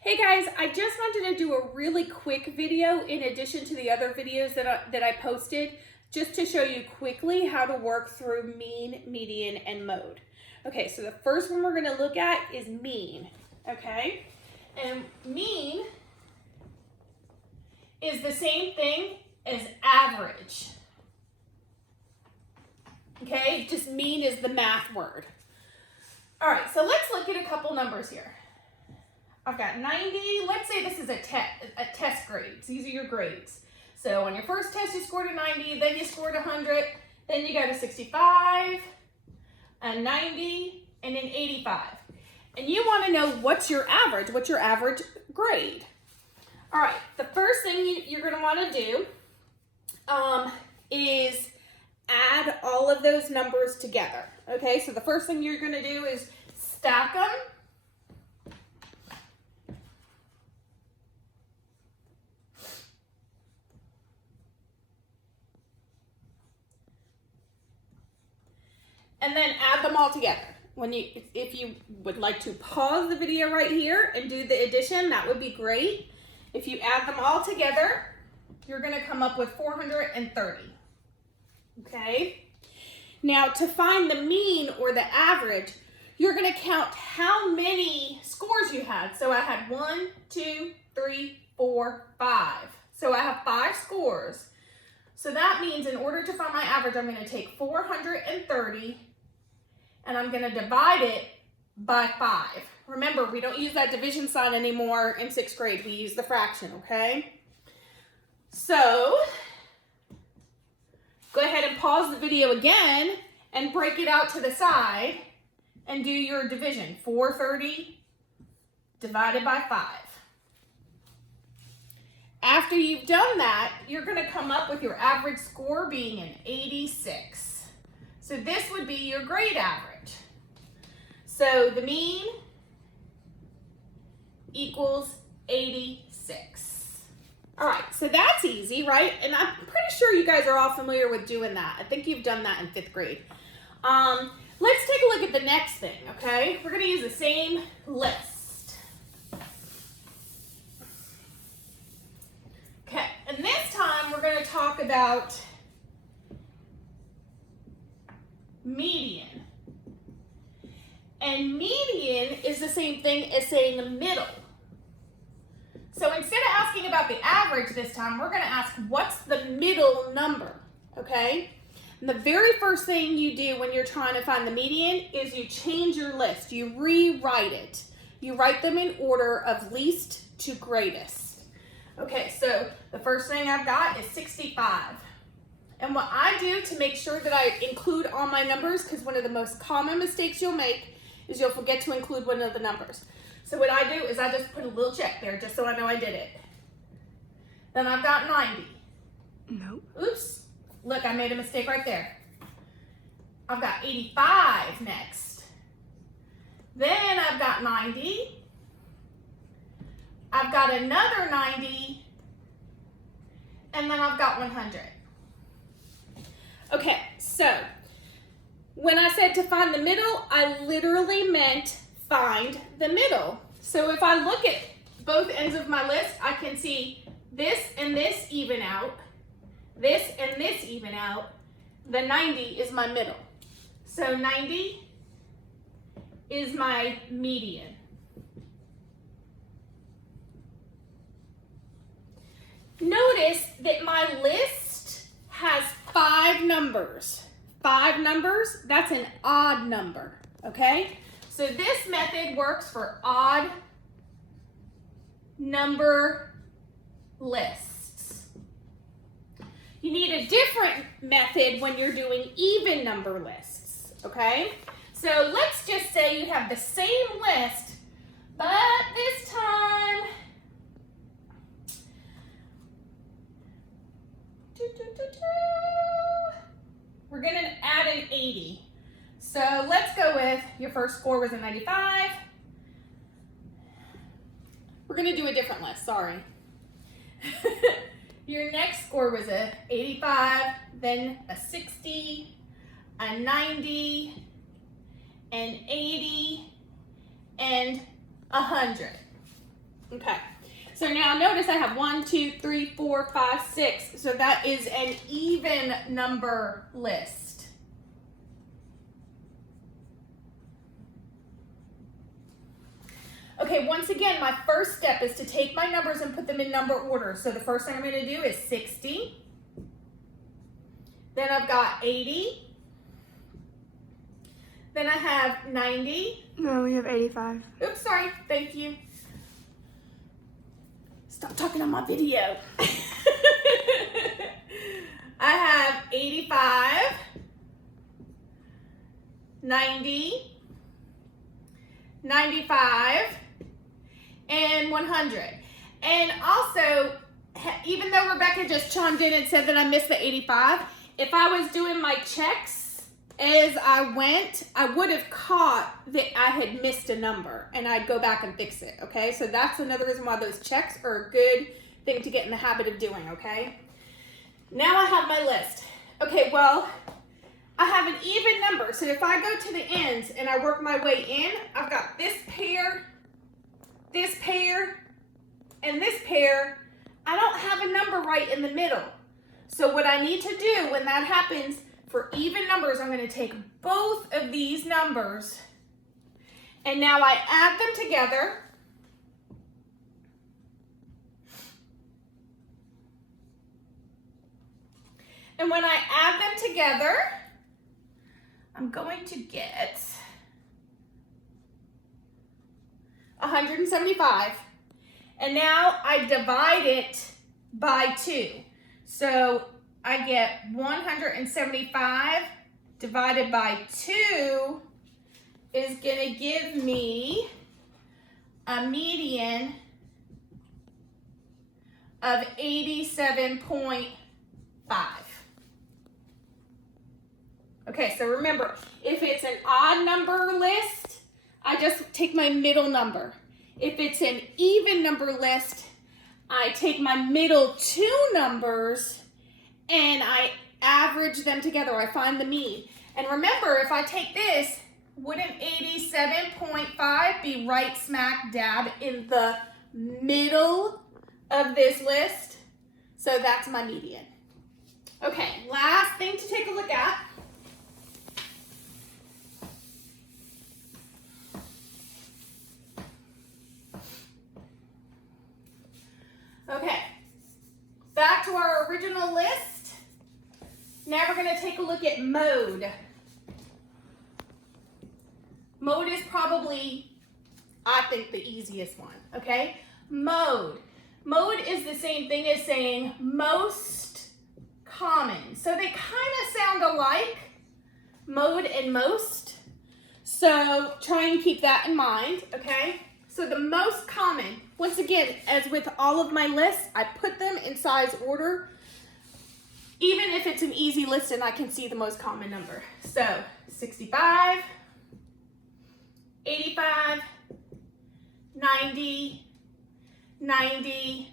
Hey guys, I just wanted to do a really quick video in addition to the other videos that I posted, just to show you quickly how to work through mean, median, and mode. Okay, so the first one we're going to look at is mean, okay? And mean is the same thing as average, okay? Just mean is the math word. All right, so let's look at a couple numbers here. I've got 90, let's say this is a test grade. These are your grades. So on your first test you scored a 90, then you scored 100, then you got a 65, a 90, and an 85. And you want to know what's your average grade. All right, the first thing you're going to want to do is add all of those numbers together. Okay, so the first thing you're going to do is stack them. And then add them all together. If you would like to pause the video right here and do the addition, that would be great. If you add them all together, you're gonna come up with 430, okay? Now to find the mean or the average, you're gonna count how many scores you had. So I had 1, 2, 3, 4, 5. So I have 5 scores. So that means in order to find my average, I'm gonna take 430 and I'm gonna divide it by 5. Remember, we don't use that division sign anymore in 6th grade. We use the fraction, okay? So, go ahead and pause the video again and break it out to the side and do your division. 430 divided by 5. After you've done that, you're gonna come up with your average score being an 86. So this would be your grade average. So the mean equals 86. All right, so that's easy, right? And I'm pretty sure you guys are all familiar with doing that. I think you've done that in 5th grade. Let's take a look at the next thing, okay? We're gonna use the same list. Okay, and this time we're gonna talk about median. And median is the same thing as saying middle. So instead of asking about the average this time, we're gonna ask what's the middle number, okay? And the very first thing you do when you're trying to find the median is you change your list, you rewrite it. You write them in order of least to greatest. Okay, so the first thing I've got is 65. And what I do to make sure that I include all my numbers, because one of the most common mistakes you'll make is you'll forget to include one of the numbers. So what I do is I just put a little check there just so I know I did it. Then I've got 90. Nope. Oops, look, I made a mistake right there. I've got 85 next. Then I've got 90. I've got another 90. And then I've got 100. Okay, so when I said to find the middle, I literally meant find the middle. So if I look at both ends of my list, I can see this and this even out, this and this even out. The 90 is my middle. So 90 is my median. Notice that my list has 5 numbers. 5 numbers, that's an odd number, okay? So this method works for odd number lists. You need a different method when you're doing even number lists, okay? So let's just say you have the same list, but this time, we're gonna add an 80. So let's go with your first score was a 95. We're gonna do a different list, sorry. Your next score was a 85, then a 60, a 90, an 80, and 100. Okay. So now notice I have 1, 2, 3, 4, 5, 6. So that is an even number list. Okay, once again, my first step is to take my numbers and put them in number order. So the first thing I'm going to do is 60. Then I've got 80. Then I have 90. No, we have 85. Oops, sorry. Thank you. Stop talking on my video. I have 85, 90, 95, and 100. And also, even though Rebecca just chimed in and said that I missed the 85, if I was doing my checks as I went, I would have caught that I had missed a number and I'd go back and fix it, okay? So that's another reason why those checks are a good thing to get in the habit of doing, okay? Now I have my list. Okay, well, I have an even number. So if I go to the ends and I work my way in, I've got this pair, and this pair. I don't have a number right in the middle. So what I need to do when that happens, for even numbers, I'm going to take both of these numbers and now I add them together. And when I add them together, I'm going to get 175. And now I divide it by 2. So I get 175 divided by 2 is going to give me a median of 87.5. Okay, so remember, if it's an odd number list, I just take my middle number. If it's an even number list, I take my middle 2 numbers and I average them together. I find the mean. And remember, if I take this, wouldn't 87.5 be right smack dab in the middle of this list? So that's my median. Okay, last thing to take a look at. Okay, back to our original list. Now we're going to take a look at mode. Mode is probably, I think, the easiest one, okay? Mode. Mode is the same thing as saying most common. So they kind of sound alike, mode and most. So try and keep that in mind, okay? So the most common, once again, as with all of my lists, I put them in size order, even if it's an easy list and I can see the most common number. So 65, 85, 90, 90,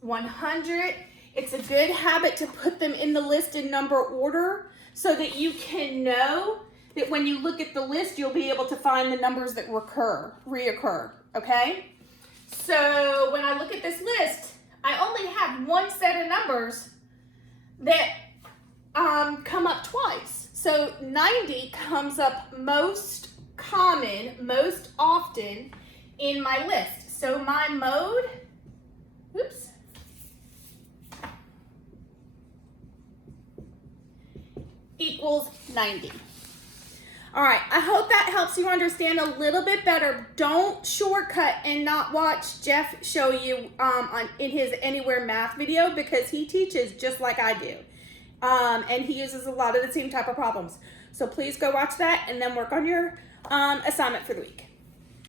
100. It's a good habit to put them in the list in number order so that you can know that when you look at the list, you'll be able to find the numbers that reoccur, okay? So when I look at this list, I only have one set of numbers that come up twice. So 90 comes up most common, most often in my list. So my mode, oops, equals 90. All right, I hope that helps you understand a little bit better. Don't shortcut and not watch Jeff show you in his Anywhere Math video, because he teaches just like I do. And he uses a lot of the same type of problems. So please go watch that and then work on your assignment for the week.